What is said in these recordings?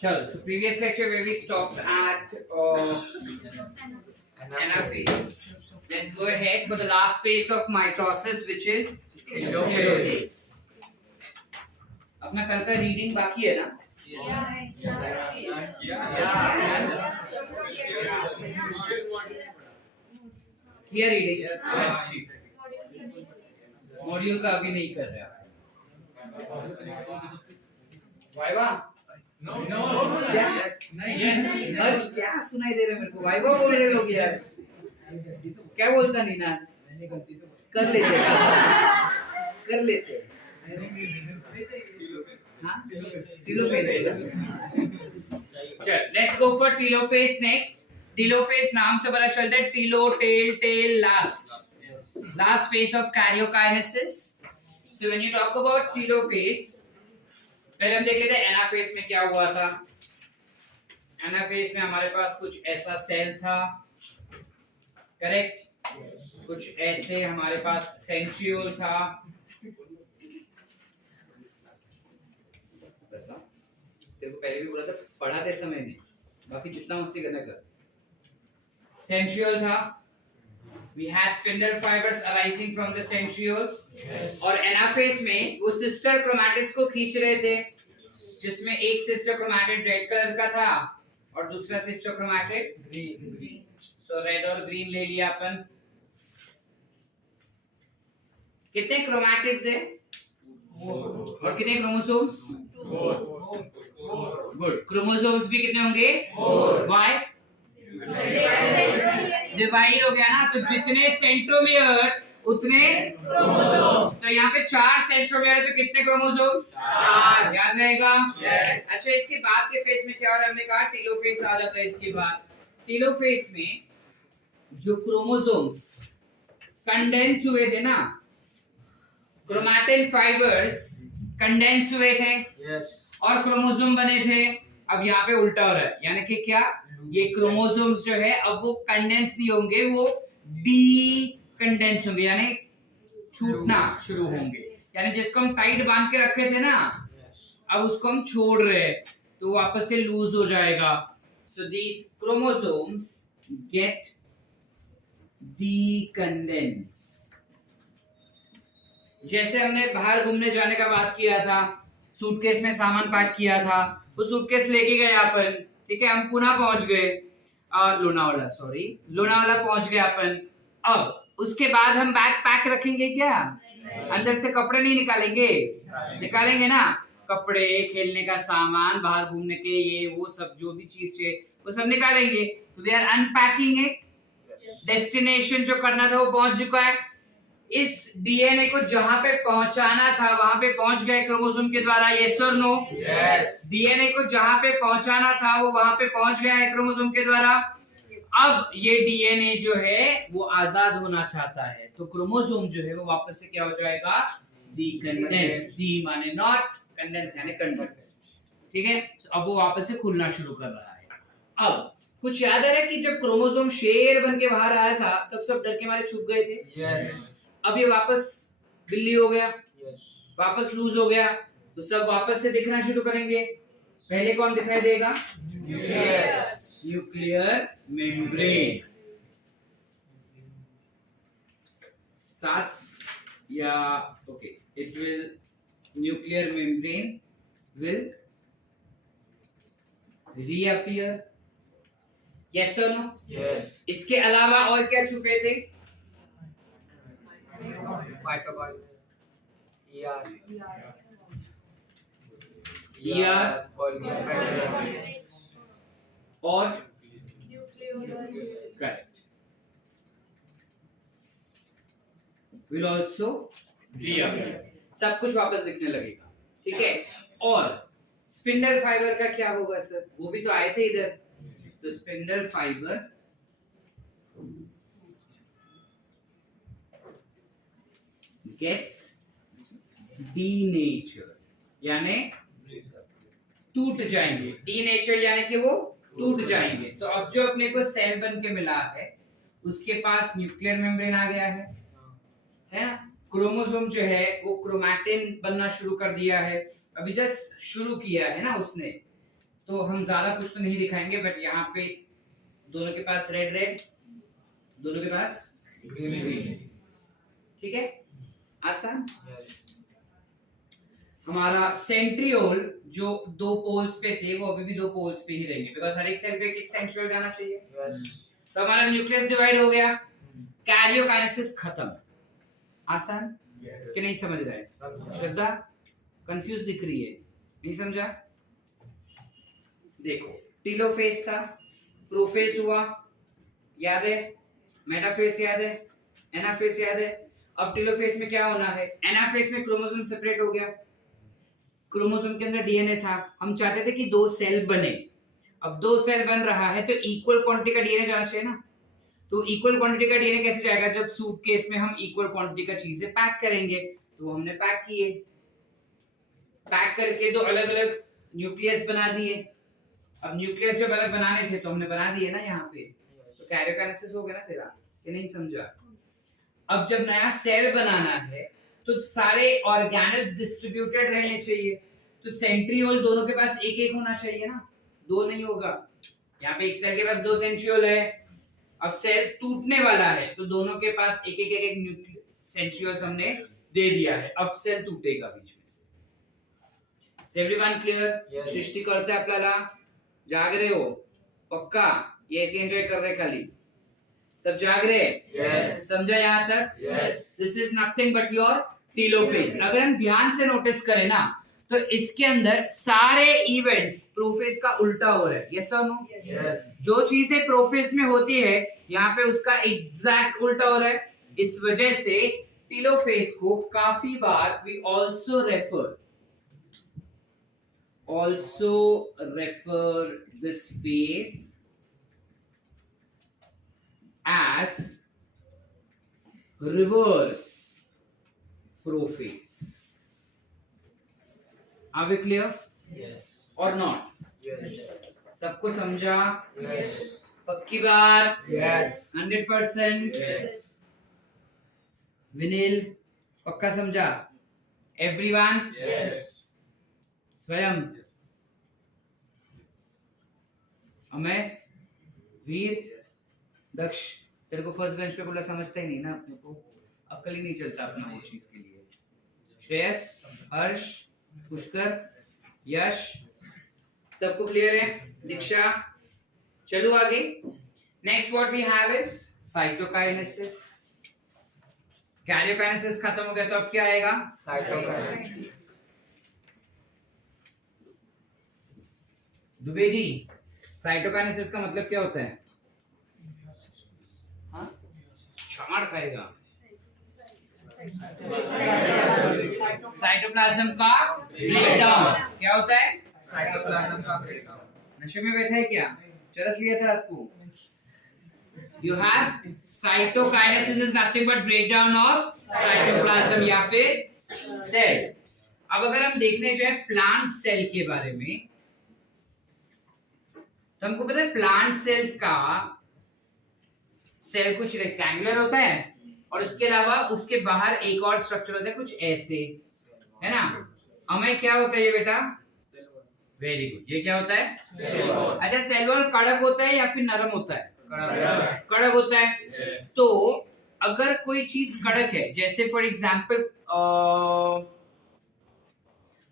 Chalo, so previous lecture where we stopped at anaphase. Let's go ahead for the last phase of mitosis, which is telophase. अपना कल का reading बाकी है ना? Clear reading? Module का अभी नहीं कर रहे आप। वाइवा? नो क्या? नहीं हर्ष क्या सुनाई दे रहा है मेरे को? वाइवा बोल रहे लोग यार। क्या बोलता नीना? कर लेते हाँ telophase चल let's go for telophase next. telophase नाम से पता चलता है Tillo tail last phase of karyokinesis. So when you talk about telophase, पहले हम देख लेते हैं एनाफेज में क्या हुआ था. एनाफेज में हमारे पास कुछ ऐसा सेल था, करेक्ट? कुछ ऐसे हमारे पास सेंट्रियोल था, तेरे को पहले भी बोला था पढ़ाते समय में, बाकी जितना मस्ती करना कर. सेंट्रियोल था, we had spindle fibers arising from the centrioles. Yes. और एनाफेज में वो सिस्टर क्रोमैटिड्स को खींच रहे थे, जिसमें एक सिस्टर क्रोमैटिड रेड कलर का था और दूसरा सिस्टर क्रोमैटिड ग्रीन. सो रेड और ग्रीन ले लिया अपन. कितने क्रोमैटिड्स है और कितने क्रोमोसोम्स? गुड. क्रोमोसोम्स भी कितने होंगे? व्हाई? डिवाइड हो गया ना, तो जितने सेंट्रोमियर उतने क्रोमोसोम्स. तो यहाँ पे 4 सेंट्रोमियर है, तो कितने क्रोमोसोम्स? 4. याद रहेगा? yes. अच्छा, इसके बाद के फेज में क्या हो रहा है? हमने कहा टेलोफेज आ जाता है. इसके बाद टेलोफेज में जो क्रोमोसोम्स कंडेंस हुए थे ना, क्रोमैटिन फाइबर्स कंडेंस हुए थे, और क्रोमोसोम बने थे. अब यहाँ पे उल्टा हो रहा है, यानी कि क्या, ये क्रोमोसोम्स जो है अब वो कंडेंस नहीं होंगे, वो डी कंडेंस होंगे, यानी छूटना शुरू होंगे. यानी जिसको हम टाइट बांध के रखे थे ना, अब उसको हम छोड़ रहे हैं, तो वापस से लूज हो जाएगा. सो दीस क्रोमोसोम्स गेट डीकंडेंस. जैसे हमने बाहर घूमने जाने का बात किया था, सूटकेस में सामान पैक किया था, वो सूटकेस लेके गए अपन, ठीक है? हम पुणे पहुंच गए, लोनावाला पहुंच गए अपन. अब उसके बाद हम बैग पैक रखेंगे क्या? अंदर से कपड़े नहीं निकालेंगे? निकालेंगे ना. कपड़े, खेलने का सामान, बाहर घूमने के ये वो सब जो भी चीज है वो सब निकालेंगे. तो we are unpacking it. Destination जो करना था वो पहुंच चुका है. इस डीएनए को जहां पे पहुंचाना था वहां पे पहुंच गए क्रोमोसोम के द्वारा. यस और नो? यस. डीएनए को जहां पे पहुंचाना था वो वहां पे पहुंच गया है क्रोमोसोम के द्वारा. अब ये डीएनए जो है वो आजाद होना चाहता है, तो क्रोमोसोम जो है वो वापस से क्या हो जाएगा? डीकंडेंस. डी माने नॉट, कंडेंस यानी कंडेंस. ठीक है? अब वो वापस से खुलना शुरू कर रहा है. अब कुछ याद आ रहा है कि जब क्रोमोसोम शेर बन के बाहर आया था तब सब डर के मारे छुप गए थे. यस. अब ये वापस बिल्ली हो गया, वापस लूज हो गया, तो सब वापस से दिखना शुरू करेंगे. पहले कौन दिखाई देगा? न्यूक्लियर मेम्ब्रेन स्टार्ट्स, या okay, it will, nuclear membrane will reappear. Yes और नो? यस. इसके अलावा और क्या छुपे थे? माइटोकॉन्ड्रिया, और करेक्ट विल आल्सो रीअपियर. सब कुछ वापस दिखने लगेगा. ठीक है? और स्पिंडल फाइबर का क्या होगा सर? वो भी तो आए थे इधर. तो स्पिंडल फाइबर gets denatured, यानी टूट जाएंगे. denatured यानी कि वो टूट जाएंगे. तो अब जो अपने को सेल बन के मिला है उसके पास न्यूक्लियर मेम्ब्रेन आ गया है ना? क्रोमोसोम जो है वो क्रोमैटिन बनना शुरू कर दिया है, अभी जस्ट शुरू किया है ना उसने. तो हम ज्यादा कुछ तो नहीं दिखाएंगे, बट यहाँ पे दोनों के पास रेड रेड, दोनों के पास ग्रीन ग्रीन, ठीक है, आसान। हमारा सेंट्रियोल जो 2 पोल्स पे थे वो अभी भी 2 पोल्स पे ही रहेंगे, बिकॉज हर एक सेल को एक सेंट्रियोल जाना चाहिए। तो हमारा न्यूक्लियस डिवाइड हो गया, कैरियोकाइनेसिस खत्म। आसान कि नहीं? समझ रहे हैं? श्रद्धा कंफ्यूज दिख रही है, नहीं समझा? देखो, टीलोफेज था, प्रोफेज हुआ, याद है? मेटाफेज याद है? एनाफेज याद है? अब टीलोफेज में क्या होना है? एनाफेज में क्रोमोसोम सेपरेट हो गया, क्रोमोसोम के अंदर डीएनए था, हम चाहते थे कि 2 सेल बने। अब 2 सेल बन रहा है तो इक्वल क्वांटिटी का डीएनए जाना चाहिए ना। तो इक्वल क्वांटिटी का डीएनए कैसे जाएगा? जब सूटकेस में हम इक्वल क्वांटिटी का चीजें पैक करेंगे। तो वो हमने पैक किए, पैक करके 2 अलग अलग न्यूक्लियस बना दिए। अब न्यूक्लियस जब अलग बनाने थे तो हमने बना दिए ना यहाँ पे, तो कैरियोकाइनेसिस हो गया ना तेरा, ये नहीं समझा? अब जब नया सेल बनाना है तो सारे ऑर्गेनेल्स डिस्ट्रीब्यूटेड रहने चाहिए, तो सेंट्रियोल दोनों के पास एक एक होना चाहिए ना, 2 नहीं होगा। यहाँ पे एक सेल के पास 2 सेंट्रियोल है, अब सेल टूटने वाला है तो दोनों के पास एक एक सेंट्रियोल्स हमने दे दिया है, अब सेल टूटेगा बीच में से। Everyone clear? सृष्टि करते हैं आपल्याला, जाग रहे हो पक्का? ये ऐसे एंजॉय कर रहे खाली, सब जाग रहे? यस। समझा यहाँ तक? Yes. This is nothing but your telophase. अगर हम ध्यान से नोटिस करें ना तो इसके अंदर सारे इवेंट्स प्रोफेज का उल्टा हो रहा है, यस और नो? यस। जो चीजें प्रोफेज में होती है यहाँ पे उसका एग्जैक्ट उल्टा हो रहा है। इस वजह से टीलोफेज को काफी बार we also refer this phase as reverse prophase. Are we clear? Yes. Or not? Yes. सबको समझा? Yes. पक्की बात? Yes. 100%? Yes. विनील पक्का समझा? Everyone? Yes. स्वयं? अमय? वीर? दक्ष? तेरे को फर्स्ट बेंच पे बोला समझता ही नहीं ना, अपने को अक्ल ही नहीं चलता अपना वो चीज के लिए। श्रेयस, हर्ष, पुष्कर, यश, सबको क्लियर है? दीक्षा, चलो आगे। Next what we have is cytokinesis. Karyokinesis खत्म हो गया तो अब क्या आएगा? साइटोकाइनेसिस। दुबे जी, साइटोकाइनेसिस का मतलब क्या होता है? मार खाएगा। साइटोप्लाज्म का ब्रेकडाउन क्या होता है? साइटोप्लाज्म का ब्रेकडाउन। नशे में बैठा है क्या? चरस लिया था रात को? You have cytokinesis is nothing but breakdown of cytoplasm या फिर सेल। अब अगर हम देखने जाए प्लांट सेल के बारे में तो हमको पता है प्लांट सेल का सेल कुछ रेक्टेंगुलर होता है और उसके अलावा उसके बाहर एक और स्ट्रक्चर होता है कुछ ऐसे, है ना? अमय क्या होता है ये बेटा? Very good. ये क्या होता है? Cell wall. अच्छा, सेल वॉल कड़क होता है या फिर नरम होता है? कड़क होता है। तो अगर कोई चीज कड़क है, जैसे फॉर एग्जांपल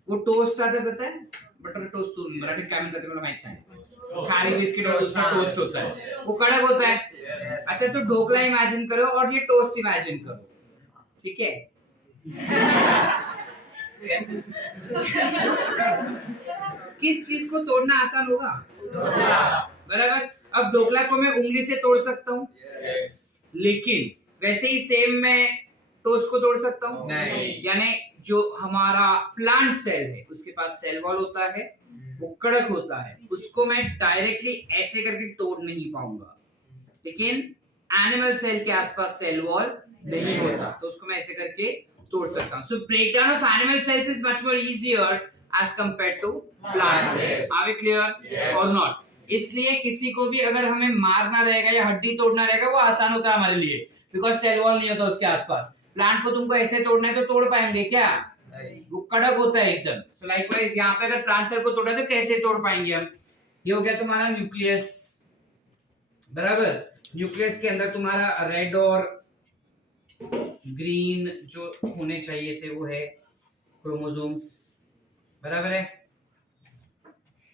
वो टोस्ट आता है, पता है? बटर टोस्ट तो मराठी काय म्हणतात ते मला माहित नाही, खाली बिस्किट और उसमें टोस्ट होता है, वो कड़क होता है। अच्छा, तो ढोकला इमेजिन करो और ये टोस्ट इमेजिन करो, ठीक है? किस चीज को तोड़ना आसान होगा? बराबर। अब ढोकला को मैं उंगली से तोड़ सकता हूँ, लेकिन वैसे ही सेम मैं टोस्ट को तोड़ सकता हूँ? नहीं। यानी जो हमारा प्लांट सेल है उसके पास सेल वॉल होता है, वो कड़क होता है, उसको मैं डायरेक्टली ऐसे करके तोड़ नहीं पाऊंगा। लेकिन एनिमल सेल के आसपास सेल वॉल नहीं होता, तो उसको मैं ऐसे करके तोड़ सकता हूँ। So breakdown of animal cells is much more easier as compared to plant cell. Are we clear or not? इसलिए किसी को भी अगर हमें मारना रहेगा या हड्डी तोड़ना रहेगा वो आसान होता है हमारे लिए, बिकॉज सेल वॉल नहीं होता उसके आसपास। प्लांट को तुमको ऐसे तोड़ना है तो तोड़ पाएंगे क्या? वो कड़क होता है एकदम। सो लाइकवाइज यहाँ पे अगर प्लांट सेल को तोड़ा तो कैसे तोड़ पाएंगे हम? ये हो गया तुम्हारा न्यूक्लियस, बराबर। न्यूक्लियस के अंदर तुम्हारा रेड और ग्रीन जो होने चाहिए थे वो है क्रोमोसोम्स, बराबर है।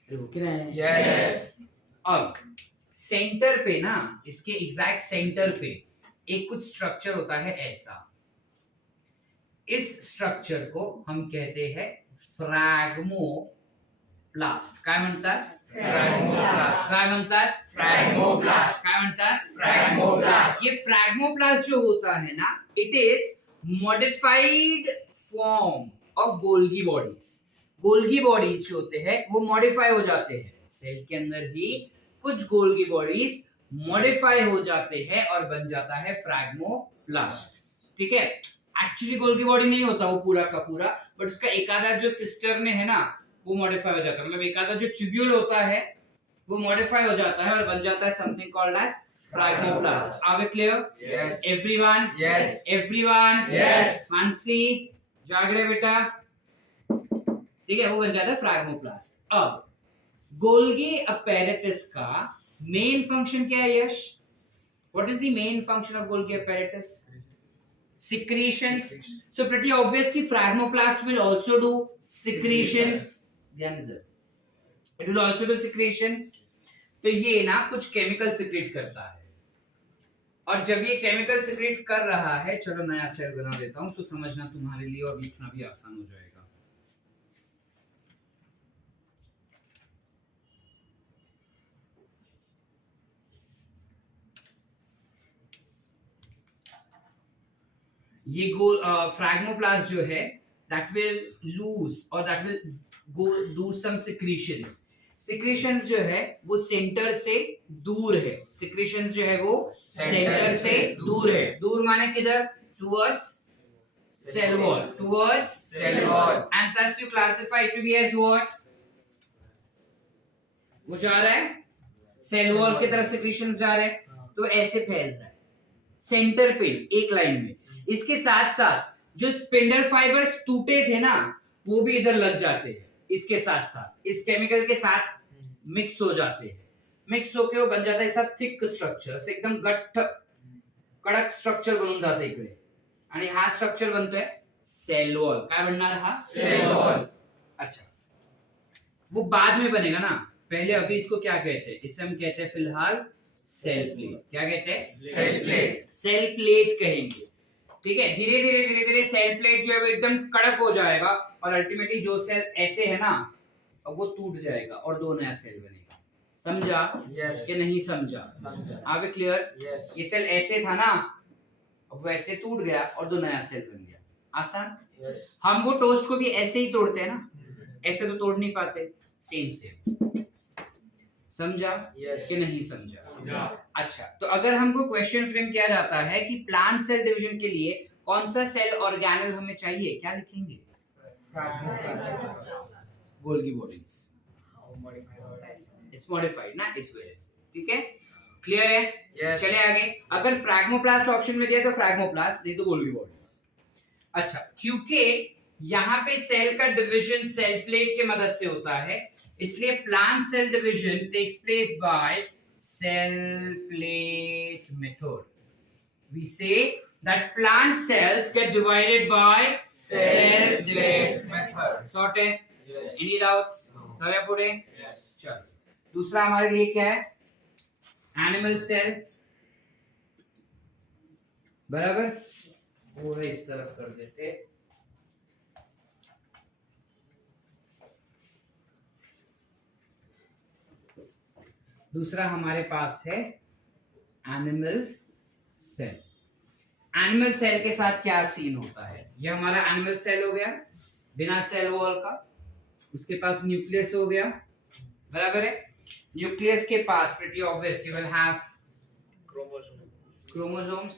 रुक रहा है? यस। अब सेंटर पे ना, इसके एग्जैक्ट सेंटर पे एक कुछ स्ट्रक्चर होता है ऐसा। इस स्ट्रक्चर को हम कहते हैं फ्रॅगमोप्लास्ट। काय म्हणतात? फ्रॅगमोप्लास्ट। काय म्हणतात? फ्रॅगमोप्लास्ट। काय म्हणतात? फ्रॅगमोप्लास्ट। ये फ्रैगमोप्लास्ट जो होता है ना, it is modified form of Golgi bodies. Golgi bodies जो होते हैं वो मॉडिफाई हो जाते हैं, सेल के अंदर ही कुछ गोल्गी बॉडीज मॉडिफाई हो जाते हैं और बन जाता है फ्रैगमोप्लास्ट। ठीक है, एक्चुअली गोल्गी बॉडी नहीं होता वो पूरा का पूरा, बट उसका एक आधा जो सिस्टर में है ना वो मॉडिफाई हो जाता है, मतलब एक आधा जो ट्यूब्यूल होता है वो मॉडिफाई हो जाता है और बन जाता है something called as phragmoplast. Are we clear? Yes. Everyone? Yes. Everyone? Yes. Mansi जाग रहे बेटा? ठीक है, वो बन जाता है फ्रैगमोप्लास्ट। अब गोल्गी अपैरेटस का मेन फंक्शन क्या है Yash? What is the main function of Golgi apparatus? Secretions. So pretty obvious कि fragmoplast will also do secretions. ध्यान दो, it will also do secretions. तो ये ना कुछ केमिकल सिक्रेट करता है, और जब ये केमिकल सिक्रेट कर रहा है, चलो नया सेल बना देता हूं तो समझना तुम्हारे लिए और लिखना भी आसान हो जाएगा। ये फ्रैगमोप्लास्ट जो है that will lose or that will go do some secretions. secretions जो है वो सेंटर से दूर है, secretions जो है वो सेंटर से दूर है। दूर माने किधर? towards cell wall, towards Cell wall. and thus you classify it to be as what? वो जा रहा है सेल वॉल की तरफ secretions जा रहे हैं, तो ऐसे फैल रहा है सेंटर पे एक लाइन में। इसके साथ साथ जो स्पिंडल फाइबर्स टूटे थे ना वो भी इधर लग जाते हैं, इसके साथ साथ इस केमिकल के साथ मिक्स हो जाते हैं। मिक्स होके वो बन जाता है ऐसा थिक स्ट्रक्चर, असं एकदम गट्ट कडक स्ट्रक्चर बनून जाते इकडे, आणि हा स्ट्रक्चर बनतोय सेल वॉल। काय बनणार हा? Cell wall. अच्छा, वो बाद में बनेगा ना, पहले अभी इसको क्या कहते हैं? इसे हम कहते हैं फिलहाल सेल प्लेट। क्या कहते हैं? Cell plate. सेल प्लेट कहेंगे। ठीक है, धीरे धीरे सेल प्लेट जो है वो एकदम कड़क हो जाएगा और अल्टीमेटली जो सेल ऐसे है ना अब वो टूट जाएगा और दो नया सेल बनेगा। समझा? यस। कि नहीं समझा? समझा। आप क्लियर? यस। ये सेल ऐसे था ना, अब वो ऐसे टूट गया और दो नया सेल बन गया। आसान? यस। हम वो टोस्ट को भी ऐसे ही तोड़ते हैं ना, ऐसे तो तोड़ नहीं पाते, सेम सेम। समझा? यस। कि नहीं समझा? अच्छा, तो अगर हमको क्वेश्चन फ्रेम किया जाता है कि प्लांट सेल डिवीजन के लिए कौन सा सेल ऑर्गेनेल हमें चाहिए, क्या लिखेंगे? Golgi bodies. इट्स मॉडिफाइड ना, इस वजह से। ठीक है, क्लियर है? Yes. चले आगे। अगर फ्रैगमोप्लास्ट ऑप्शन में दिया तो फ्रैगमोप्लास्ट, नहीं तो गोल्गी बॉडीज। अच्छा, क्योंकि यहाँ पे सेल का डिवीजन सेल प्लेट के मदद से होता है, इसलिए plant cell division takes place by cell plate method. We say that plant cells get divided by cell plate method. Sorted? Yes. Any doubts? No. चलिए पुढे। Yes. चलो, दूसरा हमारे लिए क्या है? एनिमल सेल, बराबर। वो है इस तरफ कर देते। दूसरा हमारे पास है एनिमल सेल। एनिमल सेल के साथ क्या सीन होता है? ये हमारा एनिमल सेल हो गया बिना सेल वॉल का, उसके पास न्यूक्लियस हो गया, बराबर है। न्यूक्लियस के पास pretty obvious you will have chromosomes,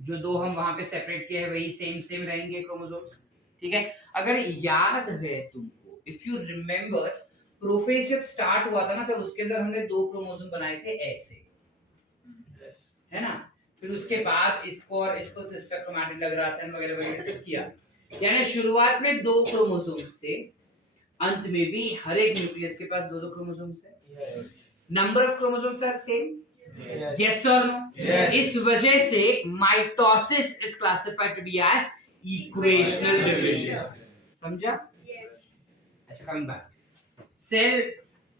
जो दो हम वहां पे सेपरेट किए हैं वही सेम रहेंगे क्रोमोसोम्स। ठीक है, अगर याद है तुमको, इफ यू रिमेम्बर, प्रोफेज जब स्टार्ट हुआ था ना तब उसके अंदर हमने दो क्रोमोसोम बनाए थे ऐसे, है ना। फिर उसके बाद इसको और इसको सिस्टर क्रोमैटिड लग रहा था वगैरह वगैरह सब किया, यानी शुरुआत में दो क्रोमोसोम्स थे, अंत में भी हर एक न्यूक्लियस के पास 2 क्रोमोसोम्स है। Number of chromosomes are same, yes और नो? Yes. इस वजह से mitosis is classified to be as equational division. समझा? अच्छा, कमिंग बैक, सेल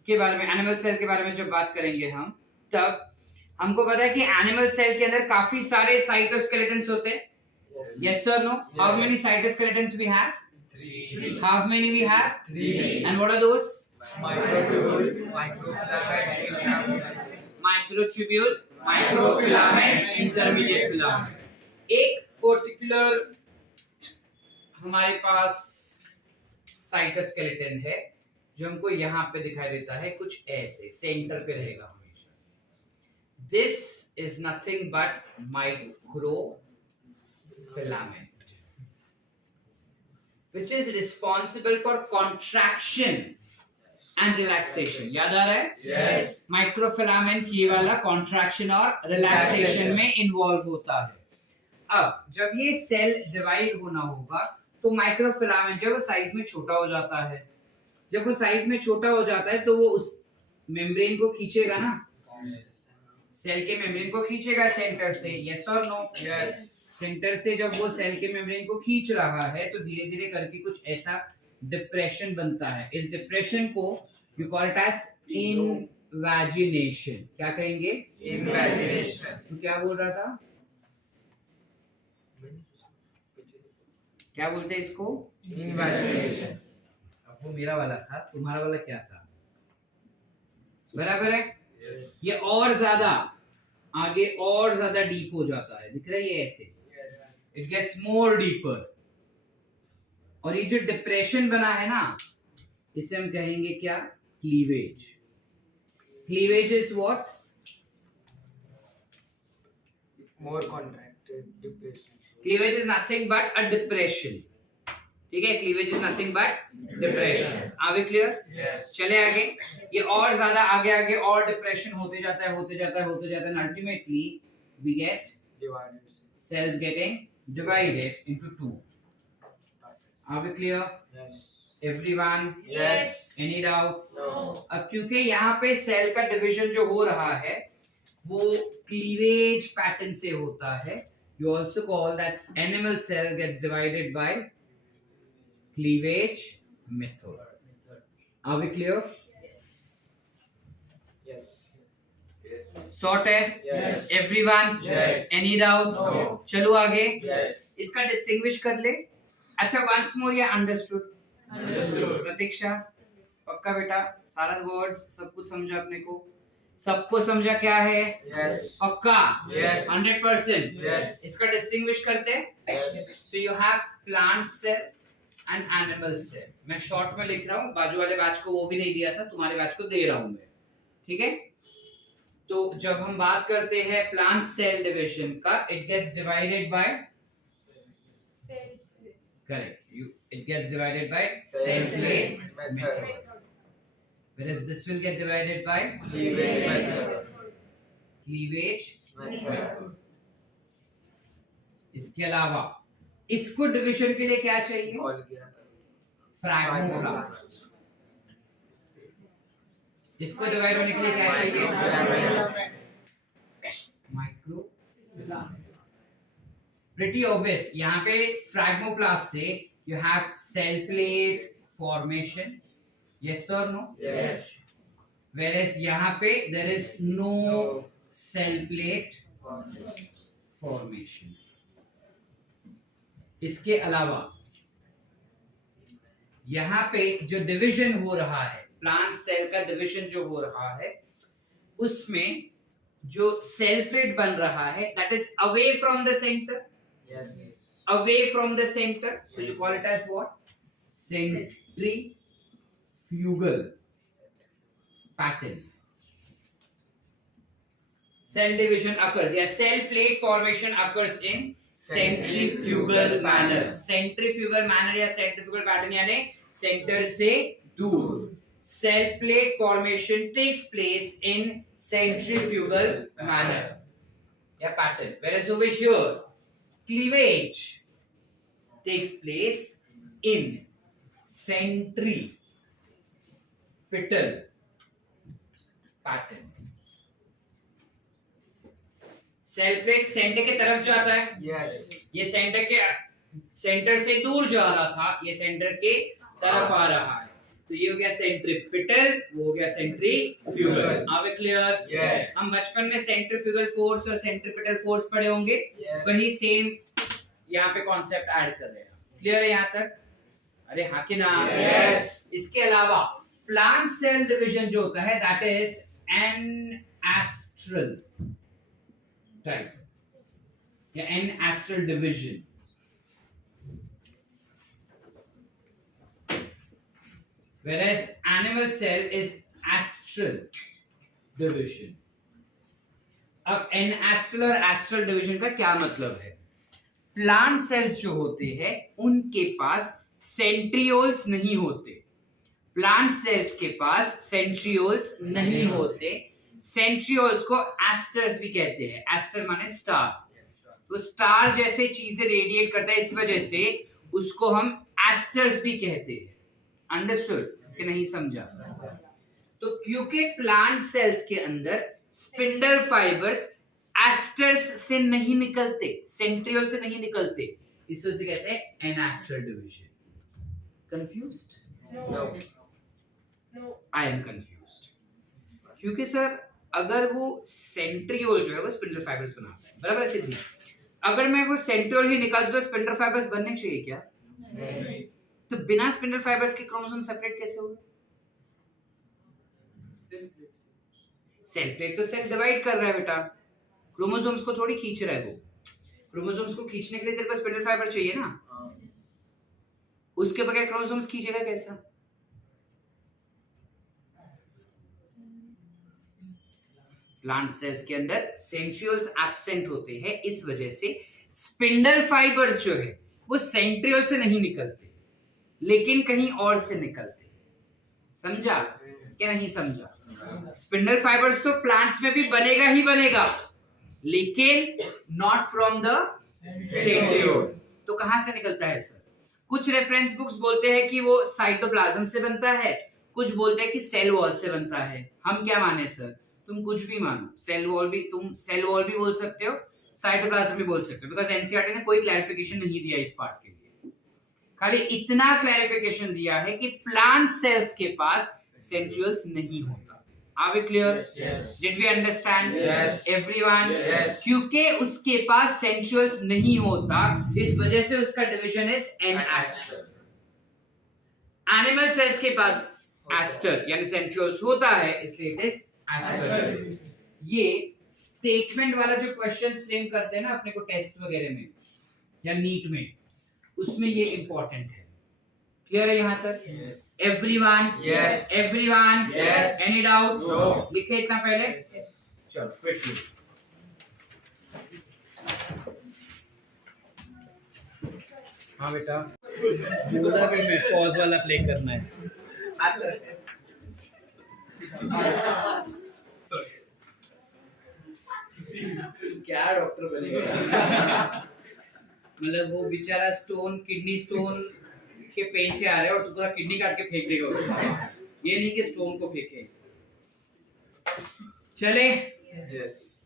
के बारे में, एनिमल सेल के बारे में जब बात करेंगे हम, तब हमको पता है कि एनिमल सेल के अंदर काफी सारे साइटोस्केलेटन्स होते हैं, यस और no? How many cytoskeletons we have? 3. How many we have? 3. And what are those? Microtubule, microfilament, microtubule, Microfilament, intermediate filament. एक पर्टिकुलर हमारे पास साइटोस्केलेटन है जो हमको यहाँ पे दिखाई देता है, कुछ ऐसे सेंटर पे रहेगा हमेशा। This is nothing but microfilament which is responsible for contraction and relaxation। याद आ रहा है? Yes. माइक्रोफिलामेंट ये वाला कॉन्ट्रैक्शन और रिलैक्सेशन में इन्वॉल्व होता है। अब जब ये सेल डिवाइड होना होगा तो माइक्रोफिलामेंट जब वो साइज में छोटा हो जाता है, जब वो साइज में छोटा हो जाता है तो वो उस मेम्ब्रेन को खींचेगा ना, सेल के मेम्ब्रेन को खींचेगा सेंटर से, यस और नो? Yes. सेंटर से जब वो सेल के मेम्ब्रेन को खींच रहा है तो धीरे धीरे करके कुछ ऐसा डिप्रेशन बनता है। इस डिप्रेशन को यू कॉल इट एज इनवैजिनेशन। क्या कहेंगे? Imagination. तू क्या बोल रहा था? क्या बोलते हैं इसको? Imagination. अब वो मेरा वाला था, तुम्हारा वाला क्या था? बराबर है? Yes. ये और ज्यादा आगे और ज्यादा डीप हो जाता है, दिख रहा है ये ऐसे, Yes. It gets more deeper. और ये जो डिप्रेशन बना है ना, इसे हम कहेंगे क्या? Cleavage. Cleavage is what? More contracted depression. Cleavage is nothing but a depression. ठीक है, cleavage is nothing but depression. Are we clear? Yes. चले आगे। ये और ज्यादा आगे आगे और डिप्रेशन होते जाता है, होते जाता है, होते जाता है, ultimately we get Divided. cells getting divided into 2. Are we clear? Yes. Everyone? Yes. Any doubts? No. अब क्योंकि यहाँ पे सेल का डिवीजन जो हो रहा है वो क्लीवेज पैटर्न से होता है, you also call that animal cell gets divided by cleavage method. Are we clear? Yes. Sort है? Yes. Everyone? Yes. Any doubts? No. चलो आगे। Yes. इसका डिस्टिंग्विश कर ले। अच्छा, once more ये understood? Understood. प्रतीक्षा पक्का बेटा? सारा वर्ड्स सब कुछ समझा अपने को? सबको समझा क्या है? Yes. पक्का? Yes. 100%? Yes. इसका डिस्टिंग्विश करते हैं। Yes. So you have plant cell and animal cell। मैं शॉर्ट में लिख रहा हूँ, बाजू वाले बैच को वो भी नहीं दिया था, तुम्हारे बैच को दे रहा हूँ मैं। ठीक है? तो जब हम बात करते हैं प्लांट सेल डिवीजन का, it gets divided by, correct, it gets divided by cell plate method, whereas this will get divided by Cleavage method. cleavage Method. इसके अलावा इसको डिवीजन के लिए क्या चाहिए? All गया. फ्रैग्मोप्लास्ट। इसको डिवाइड होने के लिए क्या चाहिए? माइक्रोफिलामेंट। Pretty obvious. यहाँ पे फ्रैग्मोप्लास्ट से you have cell plate formation, yes or no? Yes. Whereas यहाँ पे there is no cell plate formation। इसके अलावा यहाँ पे जो डिवीजन हो रहा है, प्लांट सेल का डिवीजन जो हो रहा है, उसमें जो सेल प्लेट बन रहा है that is away from the center, Yes. away from the center, so you call it as what? Centrifugal pattern। cell division occurs, yeah, cell plate formation occurs in centrifugal manner। centrifugal manner या centrifugal pattern यानी center से दूर। cell plate formation takes place in centrifugal manner या pattern, whereas over here cleavage takes place in centrifugal पिटल pattern. Cell plate centre की तरफ जाता है, ये सेंटर से दूर जा रहा था, ये सेंटर के तरफ आ रहा है, तो ये हो गया सेंट्रीपिटल, वो हो गया सेंट्रीफ्यूगल। Are we clear? हम बचपन में सेंट्रीफ्यूगल फोर्स और सेंट्रीपिटल फोर्स पढ़े होंगे, वही सेम यहाँ पे कॉन्सेप्ट ऐड कर रहे हैं। क्लियर है यहाँ तक? अरे हाँ कि ना? इसके अलावा प्लांट सेल डिवीजन जो होता है दैट इज एनास्ट्रल टाइप या एनास्ट्रल division. Whereas animal cell is astral division. अब एनास्ट्रल और एस्ट्रल डिवीजन का क्या मतलब है? प्लांट सेल्स जो होते हैं उनके पास सेंट्रियोल्स नहीं होते, प्लांट सेल्स के पास सेंट्रियोल्स नहीं होते। सेंट्रियोल्स को एस्टर्स भी कहते हैं, एस्टर माने स्टार, तो स्टार जैसे चीजें रेडिएट करता है, इस वजह से उसको हम एस्टर्स भी कहते हैं। अंडरस्टूड कि नहीं समझा? तो क्योंकि प्लांट सेल्स के अंदर स्पिंडल फाइबर्स एस्टर्स से नहीं निकलते, सेंट्रियोल से नहीं निकलते, इस वजह से कहते हैं anastral division. Confused? No. I am confused क्योंकि सर अगर वो सेंट्रियोल जो है वो स्पिंडल फाइबर्स बनाता है, बराबर है सिद्धि? अगर मैं वो सेंट्रियोल ही निकाल दूं तो स्पिंडल फाइबर्स बनने चाहिए क्या? नहीं। तो बिना स्पिंडल फाइबर्स के क्रोमोसोम सेपरेट कैसे होंगे? सेल प्लेट तो सेल डिवाइड कर रहा है बेटा, क्रोमोसोम्स को थोड़ी खींच रहा है वो। क्रोमोसोम्स को खींचने के लिए तेरे को स्पिंडल फाइबर चाहिए ना, उसके बगैर क्रोमोसोम्स खींचेगा कैसा? प्लांट सेल्स के अंदर सेंट्रियोल्स एब्सेंट होते हैं, इस वजह से स्पिंडल फाइबर्स जो है वो सेंट्रियोल से नहीं निकलते लेकिन कहीं और से निकलते। समझा कि नहीं समझा? स्पिंडल फाइबर्स तो प्लांट्स में भी बनेगा ही बनेगा लेकिन नॉट फ्रॉम द सेंट्रियोल। तो कहां से निकलता है सर? कुछ रेफरेंस बुक्स बोलते हैं कि वो साइटोप्लाज्म से बनता है, कुछ बोलते हैं कि सेल वॉल से बनता है। हम क्या माने सर? तुम कुछ भी मानो, सेल वॉल भी, तुम सेल वॉल भी बोल सकते हो, साइटोप्लाज्म भी बोल सकते हो, बिकॉज़ एनसीईआरटी ने कोई क्लैरिफिकेशन नहीं दिया इस पार्ट के लिए। खाली इतना क्लैरिफिकेशन दिया है कि प्लांट सेल्स के पास सेंट्रियोल्स नहीं होता। Are we clear? Yes. Did we understand? Yes. Everyone? Yes. क्योंकि उसके पास सेंट्रियोल्स नहीं होता, इस वजह से उसका डिवीजन इज एनास्ट्रल। एनिमल सेल्स के पास एस्टर यानी सेंट्रियोल्स होता है, इसलिए इट इज एस्टर। ये स्टेटमेंट वाला जो क्वेश्चंस फ्रेम करते हैं ना अपने को टेस्ट वगैरह में या नीट में, उसमें ये इंपॉर्टेंट है। क्लियर है यहाँ तक? Everyone? Yes. Everyone? Yes. Any doubts? No. लिखे इतना पहले? चलो क्विकली। हाँ बेटा, बोला भी मैं पॉज वाला प्ले करना है। क्या डॉक्टर बनेगा? मतलब वो बेचारा स्टोन, किडनी स्टोन के पेन से आ रहा है और तू पूरा किडनी काट के फेंक देगा उसको। ये नहीं कि स्टोन को फेंके। चले Yes.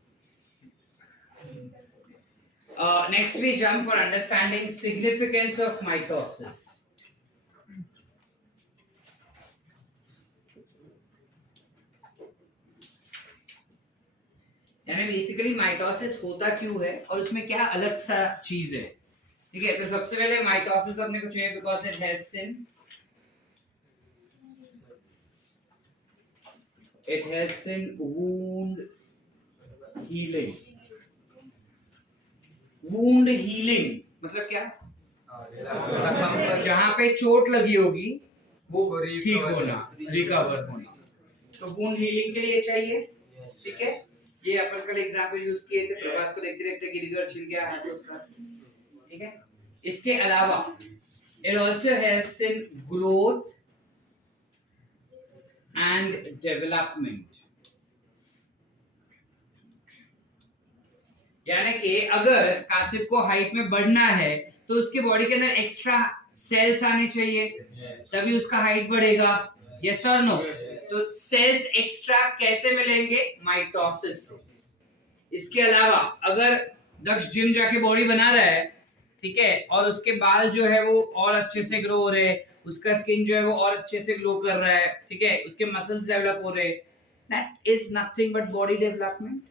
next we jump for understanding significance of mitosis. यानी बेसिकली माइटोसिस होता क्यों है और उसमें क्या अलग सा चीज है। ठीक है, तो सबसे पहले माइटोसिस अपने को चाहिए because it helps in wound healing. Wound healing मतलब क्या? जहां पे चोट लगी होगी वो ठीक होना, रिकवर होना। तो वुंड हीलिंग के लिए चाहिए। ठीक है, ये अपन कल एग्जांपल यूज किए थे, प्रकाश को देखते देखते गिरिधर छिल गया है तो उसका। ठीक है, इसके अलावा it also helps in growth and development. यानी कि अगर कासिफ को हाइट में बढ़ना है तो उसके बॉडी के अंदर एक्स्ट्रा सेल्स आने चाहिए, तभी उसका हाइट बढ़ेगा। यस और नो? तो सेल्स एक्स्ट्रा कैसे मिलेंगे? माइटोसिस से। इसके अलावा अगर दक्ष जिम जाके बॉडी बना रहा है, ठीक है, और उसके बाल जो है वो और अच्छे से ग्रो हो रहे हैं, उसका स्किन जो है वो और अच्छे से ग्लो कर रहा है, ठीक है, उसके मसल्स डेवलप हो रहे हैं, that is nothing but body development.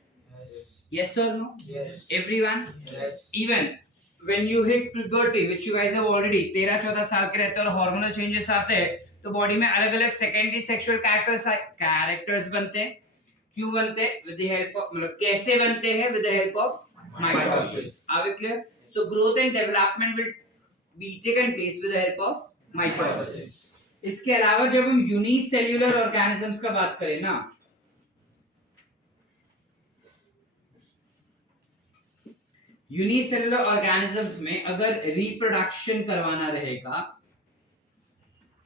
Yes or no? Yes. Everyone? Yes. Even when you hit puberty, which you guys have already 13-14 साल के रहते हैं और हार्मोनल चेंजेस आते हैं, तो बॉडी में अलग अलग सेकेंडरी सेक्सुअल कैरेक्टर्स बनते हैं। क्यों बनते हैं? विद द हेल्प ऑफ, मतलब कैसे बनते हैं? With the help of mitosis. Are we clear? So growth and development will be taken place with the help of mitosis. इसके अलावा जब हम यूनिसेल्युलर ऑर्गेनिजम्स का बात करें ना, यूनिसेल्युलर ऑर्गेनिजम्स में अगर रिप्रोडक्शन करवाना रहेगा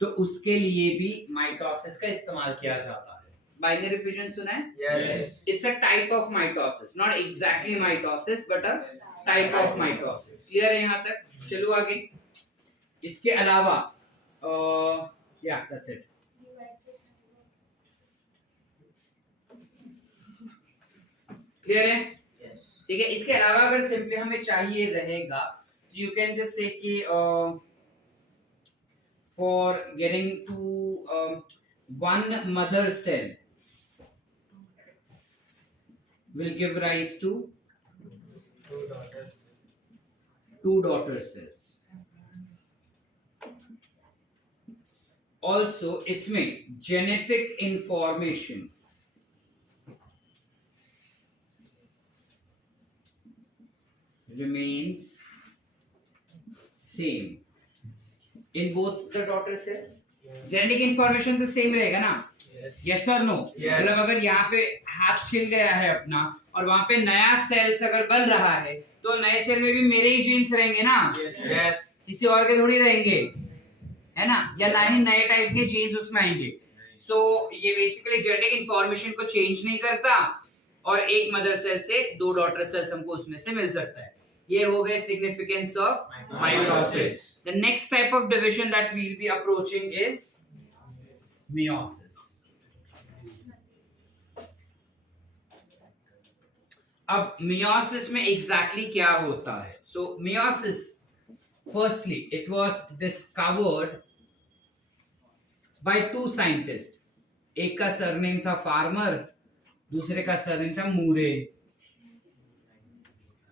तो उसके लिए भी माइटोसिस का इस्तेमाल किया जाता है। बाइनरी फिजन सुना है? Yes. It's a type of mitosis, not exactly mitosis but a type of mitosis. Clear है यहाँ तक? चलो आगे। इसके अलावा yeah, that's it. क्लियर है? Yes. ठीक है। इसके अलावा अगर सिंपली हमें चाहिए रहेगा, यू कैन जस्ट से कि for getting to one mother cell will give rise to Two daughters. two daughter cells. Also इसमें genetic information remains same in both the daughter cells. Genetic information तो same रहेगा ना? Yes. Yes और no? Yes. मतलब अगर यहाँ पे हाथ छिल गया है अपना और वहाँ पे नया सेल्स अगर बन रहा है तो नए सेल में भी मेरे ही जीन्स रहेंगे ना? Yes. किसी और के थोड़ी रहेंगे, है ना? या ना ही नए टाइप के जीन्स उसमें आएंगे। सो ये बेसिकली जेनेटिक इंफॉर्मेशन को चेंज नहीं करता और एक मदर सेल से दो डॉटर सेल्स हमको उसमें से मिल सकता है। ये हो गए significance of mitosis. The next type of division that we'll be approaching is meiosis. अब meiosis में exactly क्या होता है? So meiosis, firstly, it was discovered by two scientists. एक का सरनेम था फार्मर, दूसरे का सरनेम था मूरे।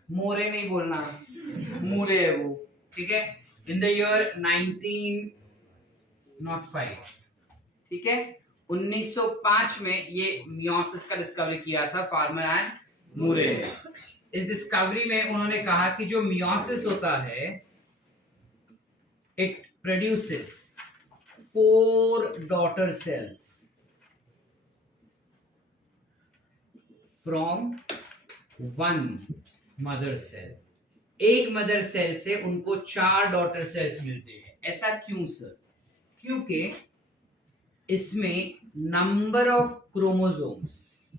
मोरे नहीं बोलना, मूरे है वो, ठीक है? In the year 1905, ठीक है, 1905 में ये मियोसिस का डिस्कवरी किया था फार्मर एंड मूरे ने। इस डिस्कवरी में उन्होंने कहा कि जो मियोसिस होता है, it produces 4 daughter cells from 1 mother cell. एक मदर सेल से उनको 4 डॉटर सेल्स मिलते हैं। ऐसा क्यों सर? क्योंकि इसमें number of chromosomes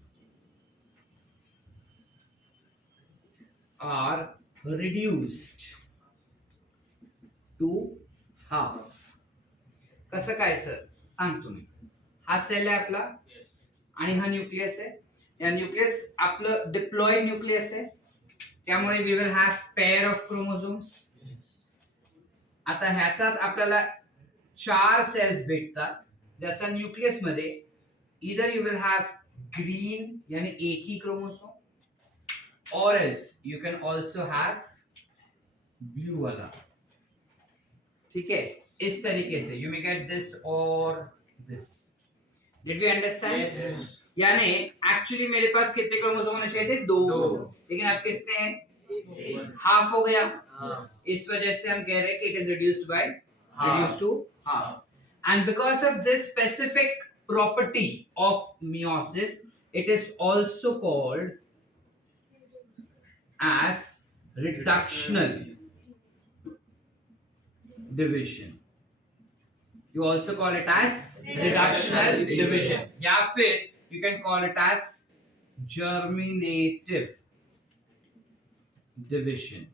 are reduced to half. कसं काय सर? सांग तुम्ही। हा सेल आहे आपला आणि हा न्यूक्लियस आहे। या न्यूक्लियस आपलं डिप्लॉइड न्यूक्लियस आहे, त्यामुळे we will have pair of chromosomes. आता ह्याचात आपल्याला 4 सेल्स भेटतात, ज्याचा न्यूक्लियस मध्ये either you will have green यानी एक ही क्रोमोसोम, और else you can also have blue वाला। ठीक है, इस तरीके से यू मे गेट दिस और this. Did we understand? Yes. यानी एक्चुअली मेरे पास कितने क्रोमोसोम होने चाहिए थे? 2, लेकिन अब कितने हैं? हाफ हो गया। इस वजह से हम कह रहे हैं कि it is reduced to half. And because of this specific property of meiosis, it is also called as reductional division. You also call it as reductional division, या फिर you can call it as germinative division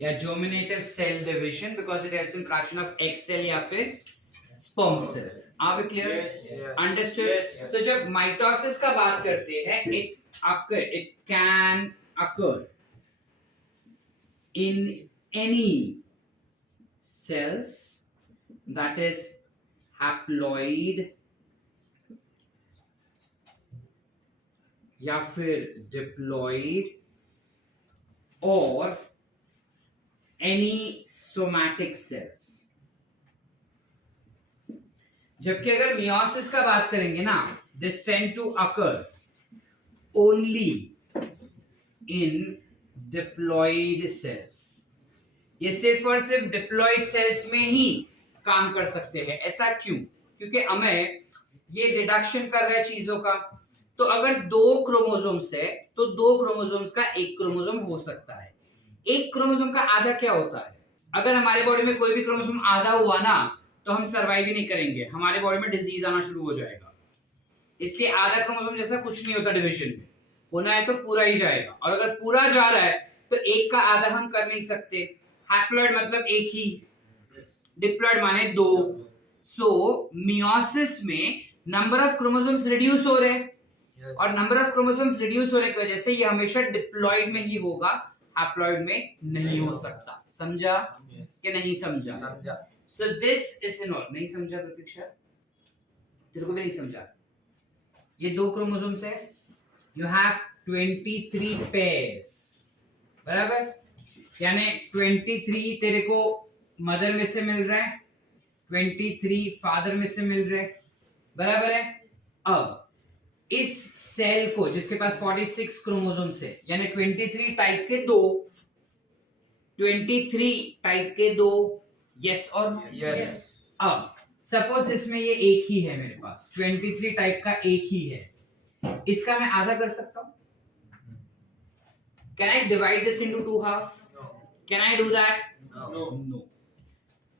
या germinative cell division, because it helps in production of egg cell या फिर sperm cells. Are we clear? Yes. Understood? Yes. So जब mitosis का बात करते हैं, it can occur in any cells that is haploid या फिर diploid or any somatic cells. जबकि अगर मियोसिस का बात करेंगे ना, this tend to occur only in diploid cells. ये सिर्फ और सिर्फ डिप्लॉइड सेल्स में ही काम कर सकते हैं. ऐसा क्यों? क्योंकि हमें ये डिडक्शन कर रहा है चीजों का. तो अगर 2 क्रोमोसोम्स है तो 2 क्रोमोसोम्स का एक क्रोमोसोम हो सकता है. एक क्रोमोसोम का आधा क्या होता है? अगर हमारे बॉडी में कोई भी क्रोमोसोम आधा हुआ ना तो हम सरवाइव ही नहीं करेंगे, हमारे बॉडी में डिजीज आना शुरू हो जाएगा. इसलिए आधा क्रोमोसोम जैसा कुछ नहीं होता डिवीजन में. होना है तो पूरा ही जाएगा, और अगर पूरा जा रहा है तो एक का आधा हम कर नहीं सकते. हैप्लॉइड मतलब एक ही, डिप्लॉइड माने 2. सो मियोसिस में नंबर ऑफ क्रोमोसोम्स रिड्यूस हो रहे हैं, और नंबर ऑफ क्रोमोसोम्स रिड्यूस होने की वजह से ये हमेशा डिप्लॉइड में ही होगा, हैप्लॉइड में नहीं हो सकता. समझा कि नहीं समझा? समझा. So this is involved. नहीं समझा प्रतीक्षा? तेरे को भी नहीं समझा? ये 2 क्रोमोसोम्स है. You have 23 pairs. बराबर? यानी 23 तेरे को मदर में से मिल रहा है, 23 फादर में से मिल रहा है. बराबर है? अब इस सेल को जिसके पास 46 क्रोमोसोम्स है, यानी 23 टाइप के 2, 23 टाइप के 2. यस और नो? Yes. अब सपोज इसमें ये एक ही है, मेरे पास 23 टाइप का एक ही है. इसका मैं आधा कर सकता हूं? Can I divide this into 2 half? Can I do that? No. No.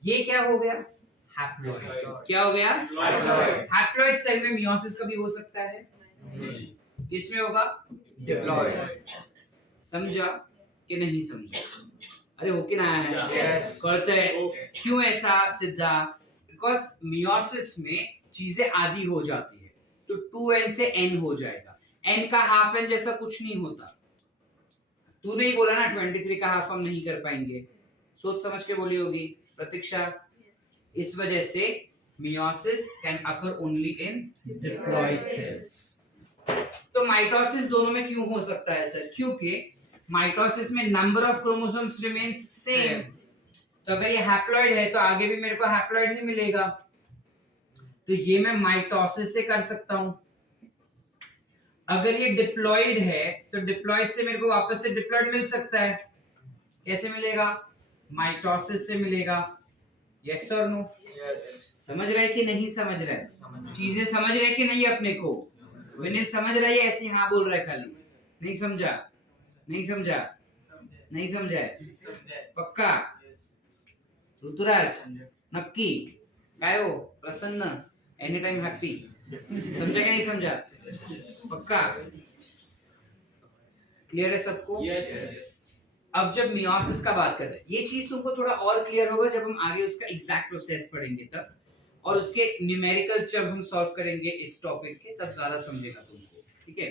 ये क्या हो गया? हैप्लॉइड. क्या हो गया? Haploid. हैप्लॉइड सेल में मियोसिस कभी हो सकता है? इसमें होगा Diploid. समझा कि नहीं समझा? अरे हो के ना आया है? Yes. करते हैं. क्यों ऐसा सिद्धा? बिकॉज मियोसिस में चीजें आधी हो जाती है, तो 2n से n हो जाएगा. n का हाफ n जैसा कुछ नहीं होता. तू नहीं बोला ना 23 का हाफ हम नहीं कर पाएंगे, सोच समझ के बोली होगी प्रतीक्षा. इस वजह से meiosis can occur only in diploid sales. तो माइटोसिस दोनों में क्यों हो सकता है सर? क्योंकि माइटोसिस में number of chromosomes remains same. तो अगर ये हैप्लॉइड है तो आगे भी मेरे को हैप्लॉइड ही मिलेगा. तो ये मैं माइटोसिस से कर सकता हूं. अगर ये डिप्लॉइड है तो डिप्लॉइड से मेरे को वापस से डिप्लॉइड मिल सकता है. कैसे मिलेगा? माइटोसिस से मिलेगा. यस और नो? Yes. समझ रहे कि नहीं समझ रहे? चीजें समझ रहे कि नहीं अपने को? विनीत समझ रहा है, ऐसे हाँ बोल रहा है खाली? नहीं समझा? नहीं समझा? नहीं समझा? पक्का? ऋतुराज नक्की? काय हो? प्रसन्न? Any time happy? समझा कि नहीं समझा? पक्का? क्लियर है सबको? Yes. अब जब मियोसिस का बात करते हैं, ये चीज तुमको थोड़ा और क्लियर होगा जब हम आगे उसका एग्जैक्ट प्रोसेस पढ़ेंगे तब, और उसके न्यूमेरिकल्स जब हम सॉल्व करेंगे इस टॉपिक के, तब ज्यादा समझेगा तुमको. ठीक है?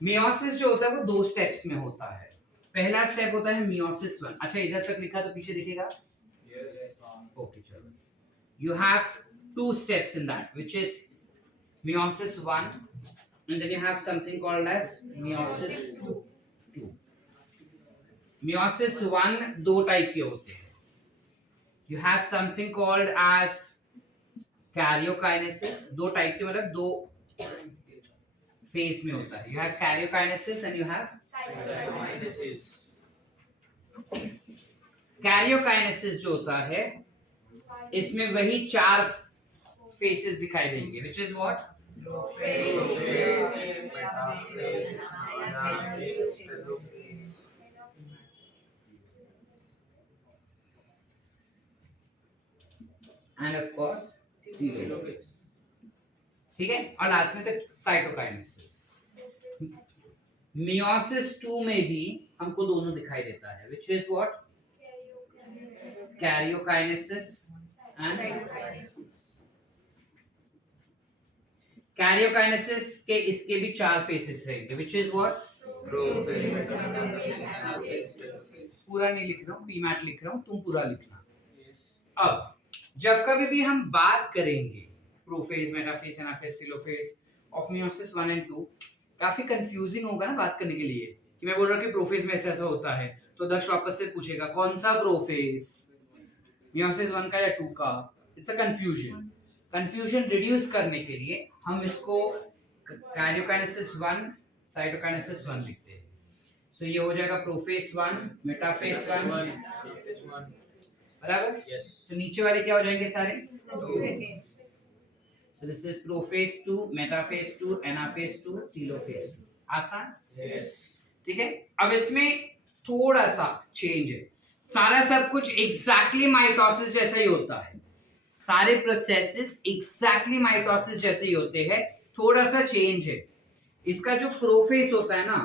मियोसिस जो होता है वो 2 स्टेप्स में होता है. पहला स्टेप होता है मियोसिस 1. अच्छा इधर तक लिखा तो पीछे दिखेगा? ओके चलो. You have 2 steps in that, which is meiosis 1, and then you have something called as meiosis 2. Meiosis 1 2 type के होते हैं. You have something called as karyokinesis. 2 type के मतलब 2 फेज में होता है. You have karyokinesis and you have karyokinesis जो होता है इसमें वही 4 फेसेस दिखाई देंगे, which is what? And of course telophase. ठीक है? और लास्ट में तक साइटोकाइनेसिस. मियोसिस 2 में भी हमको दोनों दिखाई देता है, which is what? Karyokinesis and karyokinesis के इसके भी 4 फेसेस रहेंगे, व्हिच इज व्हाट? Prophase. पूरा नहीं लिख रहा हूँ, पीमैट लिख रहा हूँ, तुम पूरा लिखना। अब जब कभी भी हम बात करेंगे prophase, metaphase, anaphase, telophase of meiosis 1 and 2, काफी कंफ्यूजिंग होगा ना बात करने के लिए कि मैं बोल रहा हूँ कि प्रोफेज में ऐसा ऐसा होता है, तो दक्ष वापस से पूछेगा कौन सा प्रोफेज, मियोसिस 1 का या 2 का। It's a confusion. Confusion reduce करने के लिए हम इसको कैरियोकाइनेसिस 1, साइटोकाइनेसिस 1 लिखते हैं। सो ये हो जाएगा प्रोफेज 1, मेटाफेज 1, बराबर। तो नीचे वाले क्या हो जाएंगे सारे? So this is prophase 2, metaphase 2, anaphase 2, telophase 2. आसान? ठीक है। अब इसमें थोड़ा सा चेंज है। सारा सब कुछ एग्जैक्टली माइटोसिस जैसा ही होता है, सारे प्रोसेसेस एग्जैक्टली माइटोसिस जैसे ही होते हैं, थोड़ा सा चेंज है। इसका जो प्रोफेस होता है ना,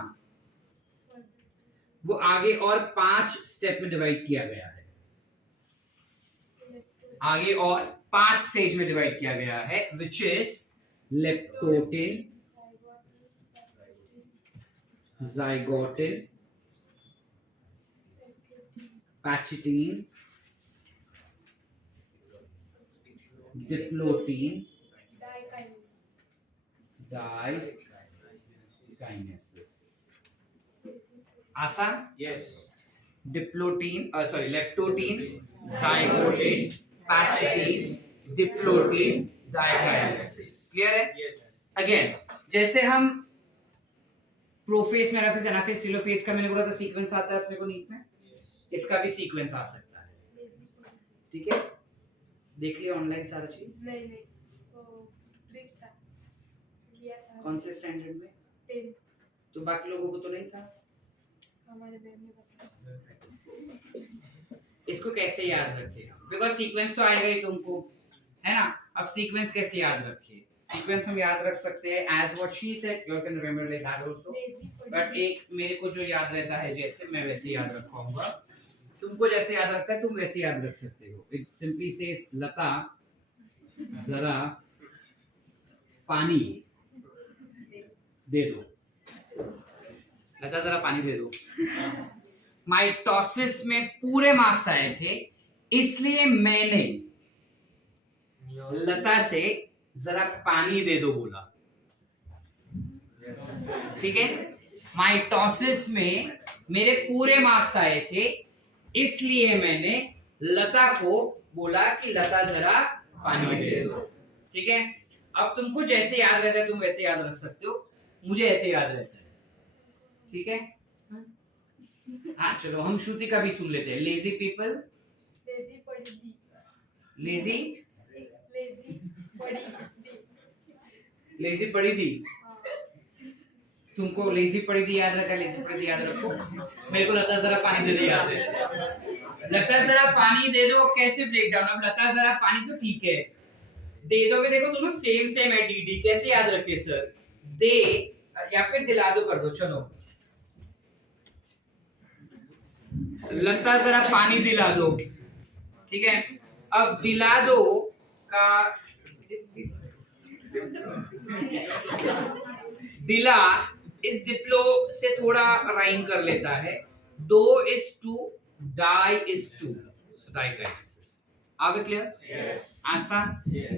वो आगे और 5 स्टेप में डिवाइड किया गया है, आगे और 5 स्टेज में डिवाइड किया गया है, which is leptotene, zygotin, pachytene, diplotin, dikinesis. आसान? Diplotene, sorry leptotene, zygotin, pachytene, diplotin, dikinesis. Clear है? अगेन जैसे हम प्रोफेज, मेटाफेज, एनाफेज, टेलोफेज का मैंने बोला था सीक्वेंस आता है अपने को नीट में, इसका भी सीक्वेंस आ सकता है। ठीक है, देख लिया ऑनलाइन सारा चीज? नहीं तो दिखता किया था कौन से स्टैंडर्ड में? 10 तो बाकी लोगों को तो नहीं था। हमारे मैम ने बताया। इसको कैसे याद रखे? बिकॉज सीक्वेंस तो आएगा ही तुमको, है ना। अब सीक्वेंस कैसे याद रखे? सीक्वेंस हम याद रख सकते हैं as what she said, you can remember like that also, but एक मेरे को जो याद रहता है जैसे मैं वैसे याद रखूंगा, तुमको जैसे याद रखता है तुम वैसे याद रख सकते हो। इट सिंपली सेज लता जरा पानी दे दो, लता जरा पानी दे दो। माइटोसिस में पूरे मार्क्स आए थे, इसलिए मैंने लता से जरा पानी दे दो बोला। ठीक है, माइटोसिस में मेरे पूरे मार्क्स आए थे, इसलिए मैंने लता को बोला कि लता जरा पानी दे दो। ठीक है, अब तुमको जैसे याद रहता है तुम वैसे याद रख सकते हो, मुझे ऐसे याद रहता है। ठीक है, हाँ चलो हम श्रुति का भी सुन लेते हैं। लेजी पीपल, लेजी पड़ी दी, लेजी लेजी पड़ी दी, लेजी पड़ी दी। तुमको लेजी पड़ी दी याद रखा, लेजी पड़ी दी याद रखो। मेरे को लता जरा पानी दे दो याद है। लता जरा पानी दे दो कैसे ब्रेक डाउन? अब लता जरा पानी तो ठीक है, दे दो भी देखो दोनों सेम सेम है। डी डी कैसे याद रखे सर? दे या फिर दिला दो कर दो। चलो लता जरा पानी दिला दो। ठीक है, अब दिला दो का दिला इस डिप्लो से थोड़ा राइम कर लेता है। दो is two, di is two, diakinesis. आप क्लियर? आसान।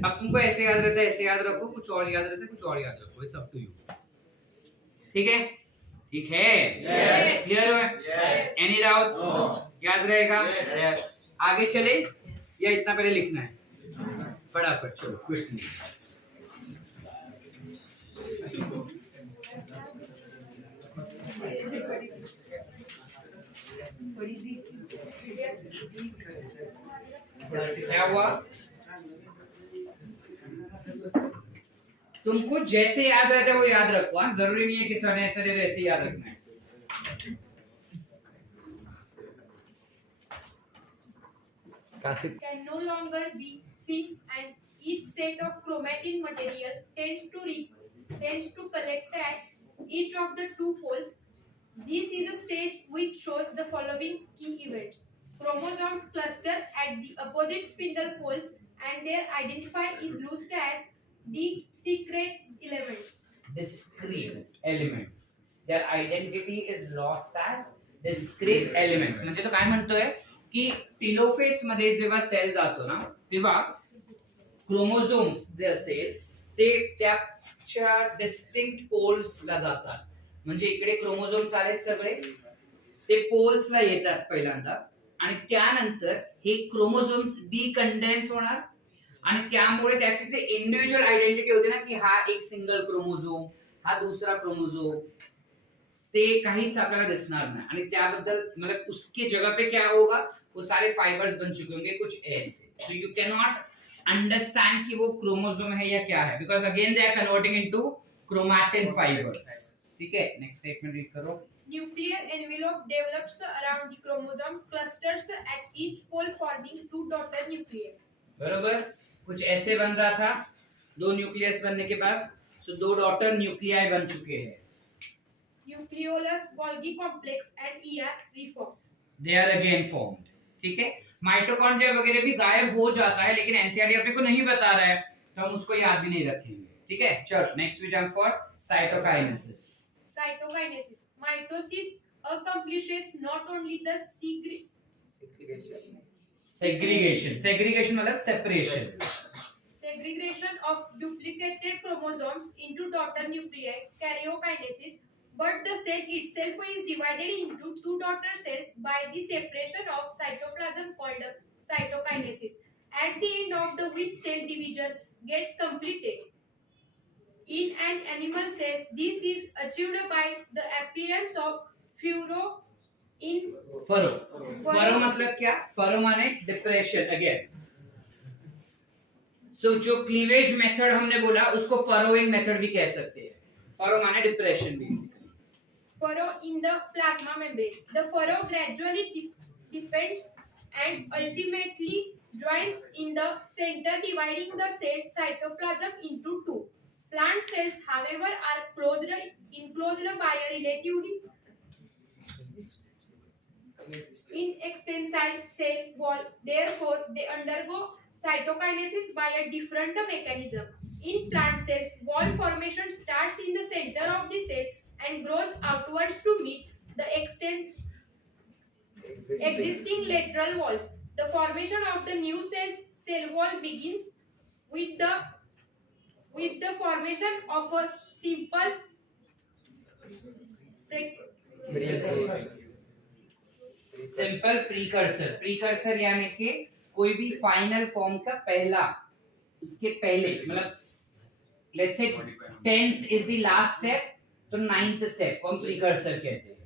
अब तुमको ऐसे याद रहता है, ऐसे याद रखो, कुछ और याद रहता है, कुछ और याद रखो, इट्स अप टू यू। ठीक है, ठीक है, क्लियर हो? Any doubts? याद रहेगा? आगे चले या इतना पहले लिखना है? फटाफट चलो क्विकली। क्या हुआ? तुमको जैसे याद रहता है वो याद रखो, हाँ जरूरी नहीं है कि सर ने ऐसे दे ऐसे याद रखना है। can no longer be seen and each set of chromatin material tends to collect at each of the two poles. This is a stage which shows the following key events. Chromosomes cluster at the opposite spindle poles and their identifier is loosed as discrete elements. Discrete elements. Their identity is lost as discrete elements. म्हणजे तो काय म्हणतोय की टेलोफेस मध्ये जेव्हा cell जातो ना तेव्हा क्रोमोझोम्स जे असेल ते त्याच्या डिस्टिंक्ट पोल्सला जातात. म्हणजे इकडे क्रोमोझोम्स आलेत सगळे, ते पोल्सला येतात पहिल्यांदा आणि त्यानंतर हे क्रोमोझोम्स डिकंडेन्स होणार आणि त्यामुळे त्याची जे इंडिव्हिज्युअल आयडेंटिटी होती ना की हा एक सिंगल क्रोमोझोम, हा दूसरा क्रोमोझोम, ते काहीच आपल्याला दिसणार नाही आणि त्याबद्दल मतलब उसके जगह पे क्या होगा, वो सारे फाइबर्स बन चुके होंगे कुछ ऐसे. So you can not understand कि वो क्रोमोसोम है या क्या है because again they are converting into chromatin fibres. ठीक है, नेक्स्ट स्टेटमेंट रीड करो. Nuclear envelope develops around the chromosome clusters at each pole forming two daughter nuclei. बरोबर, कुछ ऐसे बन रहा था दो न्यूक्लियस बनने के बाद. सो दो डॉटर न्यूक्लियाई बन चुके हैं. Nucleolus, Golgi complex and ER reformed. They are again formed. ठीक है, माइटोकॉन्ड्रिया वगैरह भी गायब हो जाता है लेकिन एनसीईआरटी अपने को नहीं बता रहा है तो हम उसको याद भी नहीं रखेंगे. ठीक है, चलो next we jump for cytokinesis. Cytokinesis. Mitosis accomplishes not only the segregation मतलब separation. segregation of duplicated chromosomes into daughter nuclei, karyokinesis, but the cell itself is divided into two daughter cells by the separation of cytoplasm called cytokinesis, at the end of the which cell division gets completed. In an animal cell, this is achieved by the appearance of furrow in furrow मतलब क्या, furrow माने depression. Again so जो cleavage method हमने बोला उसको फरोइंग method भी कह सकते हैं. फरो माने depression basically. furrow in the plasma membrane. The furrow gradually depends and ultimately joins in the center, dividing the cell cytoplasm into two. Plant cells, however, are enclosed by a relatively inextensive cell wall. Therefore, they undergo cytokinesis by a different mechanism. In plant cells, wall formation starts in the center of the cell and grows outwards to meet the existing lateral walls. The formation of the new cell wall begins with the formation of a simple precursor यानी कि कोई भी final form का पहला, उसके पहले मतलब let's say 10th is the last step तो 9th स्टेप को हम प्रीकर्सर कहते हैं.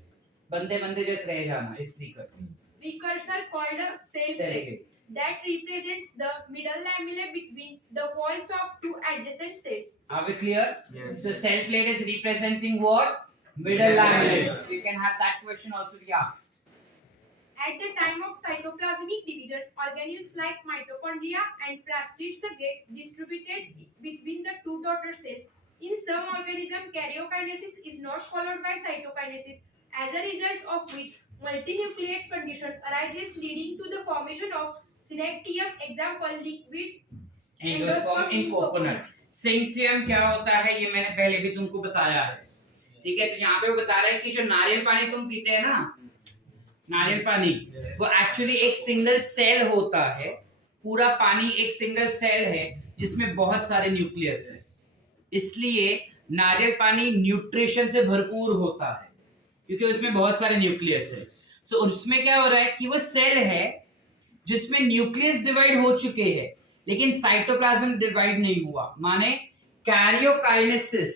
बंदे बंदे जैसे रह जाना इस precursor called a cell plate that represents the middle lamella between the walls of two adjacent cells. Are we clear? Yes. So cell plate is representing what? Middle lamella. So you can have that question also be asked. At the time of cytoplasmic division, organelles like mitochondria and plastids get distributed between the two daughter cells. In some organisms, karyokinesis is not followed by cytokinesis, as a result of which multinucleate condition arises, leading to the formation of synectium. Example, liquid endosperm in coconut. Syncytium क्या होता है ये मैंने पहले भी तुमको बताया है. ठीक है, तो यहाँ पे वो बता रहा है कि जो नारियल पानी तुम पीते हैं ना, नारियल पानी, वो एक्चुअली एक सिंगल सेल होता है. पूरा पानी एक सिंगल सेल है जिसमें बहुत सारे न्यूक्लियस है. इसलिए नारियल पानी न्यूट्रिशन से भरपूर होता है क्योंकि उसमें बहुत सारे न्यूक्लियस है. सो उसमें क्या हो रहा है कि वो सेल है जिसमें न्यूक्लियस डिवाइड हो चुके हैं लेकिन साइटोप्लाज्म डिवाइड नहीं हुआ. माने karyokinesis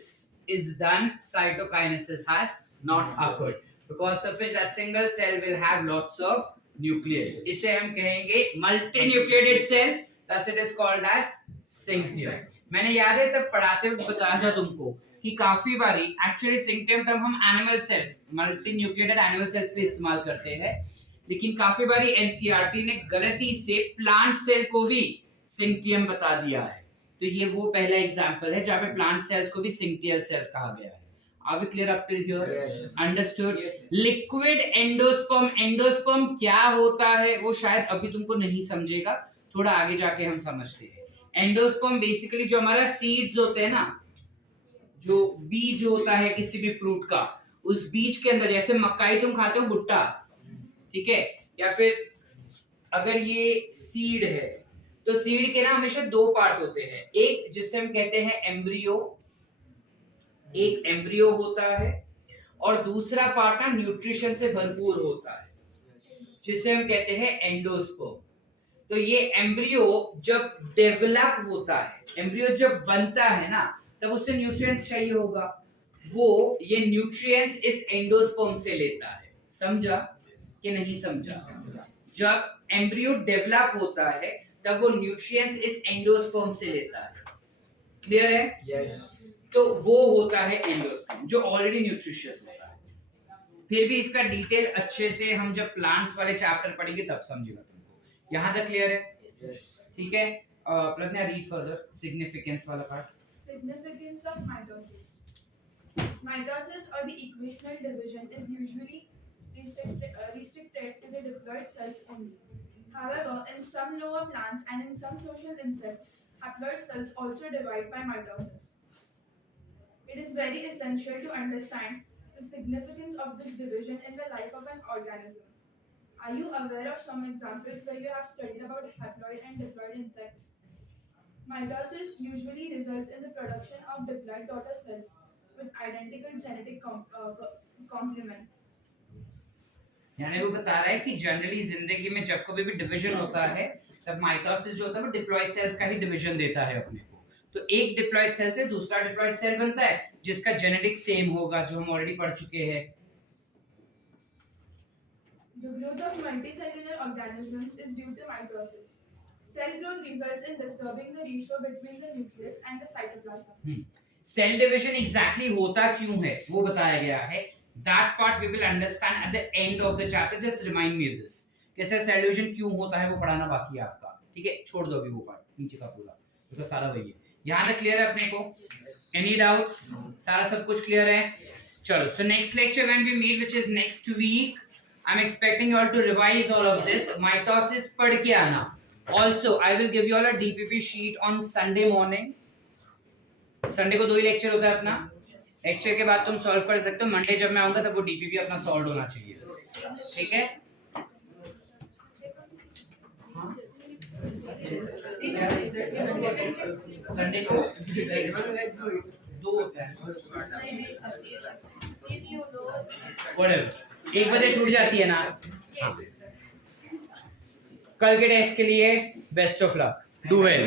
is done, cytokinesis has not occurred, because of which that single cell will have lots of nucleus. इसे हम कहेंगे multinucleated cell, thus it is called as syncytium. मैंने याद है तब पढ़ाते वक्त बताया था तुमको कि काफी बारी एक्चुअली सिंक्टियम टर्म हम animal cells, multinucleated animal cells के लिए इस्तेमाल करते हैं, लेकिन काफी बारी एनसीईआरटी ने गलती से प्लांट सेल को भी सिंक्टियम बता दिया है. तो ये वो पहला एग्जांपल है जहाँ पे प्लांट सेल्स को भी सिंक्टियल सेल्स कहा गया है. Are we clear up till here? Yes. Understood? Yes. Liquid endosperm. Endosperm क्या होता है वो शायद अभी तुमको नहीं समझेगा, थोड़ा आगे जाके हम समझते हैं. एंडोस्पर्म बेसिकली जो हमारा सीड्स होते हैं ना, जो बीज होता है किसी भी फ्रूट का, उस बीज के अंदर, जैसे मकाई तुम खाते हो भुट्टा, ठीक है, या फिर अगर ये सीड है तो सीड के ना हमेशा दो पार्ट होते हैं, एक जिसे हम कहते हैं एम्ब्रियो, एक एम्ब्रियो होता है, और दूसरा पार्ट ना न्यूट्रिशन से भरपूर होता है जिसे हम कहते हैं एंडोस्पर्म। तो ये एम्ब्रियो जब डेवलप होता है, एम्ब्रियो जब बनता है ना, तब उसे न्यूट्रिएंट्स चाहिए होगा, वो ये न्यूट्रिएंट्स इस एंडोस्पर्म से लेता है। समझा कि नहीं समझा? जब एम्ब्रियो डेवलप होता है तब वो न्यूट्रिएंट्स इस एंडोस्पर्म से लेता है। क्लियर है? Yes. तो वो होता है एंडोस्पर्म जो ऑलरेडी न्यूट्रिशियस होता है। फिर भी इसका डिटेल अच्छे से हम जब प्लांट्स वाले चैप्टर पढ़ेंगे तब समझेगा तुमको। यहाँ तक क्लियर है? Yes. ठीक है, प्रज्ञा रीड फर्दर सिग्निफिकेंस वाला part. Significance of mitosis. Mitosis or the equational division is usually restricted to the diploid cells only. However, in some lower plants and in some social insects, haploid cells also divide by mitosis. It is very essential to understand the significance of this division in the life of an organism. Are you aware of some examples where you have studied about haploid and diploid insects? Mitosis usually results in the production of diploid daughter cells with identical genetic complement. यानी वो बता रहा है कि generally जिंदगी में जब कभी भी डिवीजन होता है तब माइटोसिस जो होता है वो डिप्लॉयड सेल्स का ही डिवीजन देता है अपने को। तो एक डिप्लॉयड सेल से दूसरा डिप्लॉयड सेल बनता है जिसका जेनेटिक सेम होगा, जो हम ऑलरेडी पढ़ चुके हैं। The growth of multicellular organisms is due to mitosis. Cell growth results in disturbing the ratio between the nucleus and the cytoplasm. Cell division exactly होता क्यों है वो बताया गया है। That part we will understand at the end of the chapter. Just remind me of this. कैसे cell division क्यों होता है वो पढ़ाना बाकी है आपका, ठीक है? छोड़ दो अभी वो पार्ट नीचे का पूरा, तो सारा वही है। यहाँ तक क्लियर है अपने को? Any doubts? सारा सब कुछ क्लियर है? चलो, so next lecture when we meet, which is next week, I'm expecting you all to revise all of this. Mitosis पढ़ के आना. Also, I will give you all a DPP sheet on Sunday morning. Sunday को 2 ही lecture होता है अपना। Lecture के बाद तुम सॉल्व कर सकते हो। मंडे जब मैं आऊंगा तब वो डीपीपी अपना सॉल्व होना चाहिए, ठीक है? संडे को 2 होता है, whatever, 1 बजे छूट जाती है ना। कल के टेस्ट के लिए best of luck, do well.